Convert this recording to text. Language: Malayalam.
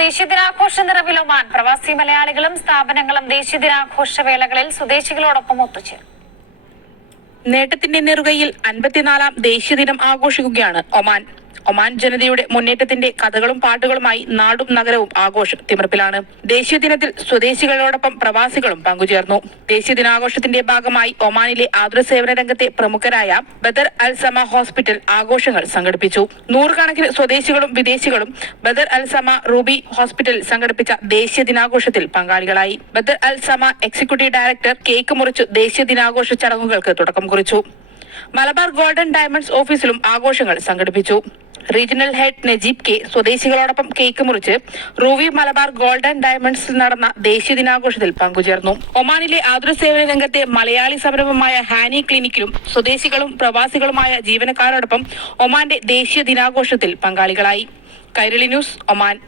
ദേശീയ ദിനാഘോഷ നിറവിൽ ഒമാൻ. പ്രവാസി മലയാളികളും സ്ഥാപനങ്ങളും ദേശീയ ദിനാഘോഷ വേളകളിൽ സ്വദേശികളോടൊപ്പം ഒത്തുചേർന്നു. നേട്ടത്തിന്റെ നെറുകയിൽ 54-ാം ദേശീയ ദിനം ആഘോഷിക്കുകയാണ് ഒമാൻ. ഒമാൻ ജനതയുടെ മുന്നേറ്റത്തിന്റെ കഥകളും പാട്ടുകളുമായി നാടും നഗരവും ആഘോഷ തിമിർപ്പിലാണ്. ദേശീയ ദിനത്തിൽ സ്വദേശികളോടൊപ്പം പ്രവാസികളും പങ്കുചേർന്നു. ദേശീയ ദിനാഘോഷത്തിന്റെ ഭാഗമായി ഒമാനിലെ ആതുര സേവന രംഗത്തെ പ്രമുഖരായ ബദർ അൽ സമ ഹോസ്പിറ്റൽ ആഘോഷങ്ങൾ സംഘടിപ്പിച്ചു. നൂറുകണക്കിന് സ്വദേശികളും വിദേശികളും ബദർ അൽ സമ റൂബി ഹോസ്പിറ്റൽ സംഘടിപ്പിച്ച ദേശീയ ദിനാഘോഷത്തിൽ പങ്കാളികളായി. ബദർ അൽ സമ എക്സിക്യൂട്ടീവ് ഡയറക്ടർ കേക്ക് മുറിച്ചു ദേശീയ ദിനാഘോഷ ചടങ്ങുകൾക്ക് തുടക്കം കുറിച്ചു. മലബാർ ഗോൾഡൻ ഡയമണ്ട്സ് ഓഫീസിലും ആഘോഷങ്ങൾ സംഘടിപ്പിച്ചു. റീജിയണൽ ഹെഡ് നജീബ് കെ സ്വദേശികളോടൊപ്പം കേക്ക് മുറിച്ച് റൂവി മലബാർ ഗോൾഡൻ ഡയമണ്ട്സിൽ നടന്ന ദേശീയ ദിനാഘോഷത്തിൽ പങ്കുചേർന്നു. ഒമാനിലെ ആതുര സേവന രംഗത്തെ മലയാളി സംരംഭമായ ഹാനി ക്ലിനിക്കിലും സ്വദേശികളും പ്രവാസികളുമായ ജീവനക്കാരോടൊപ്പം ഒമാന്റെ ദേശീയ ദിനാഘോഷത്തിൽ പങ്കാളികളായി. Kairali news, Oman.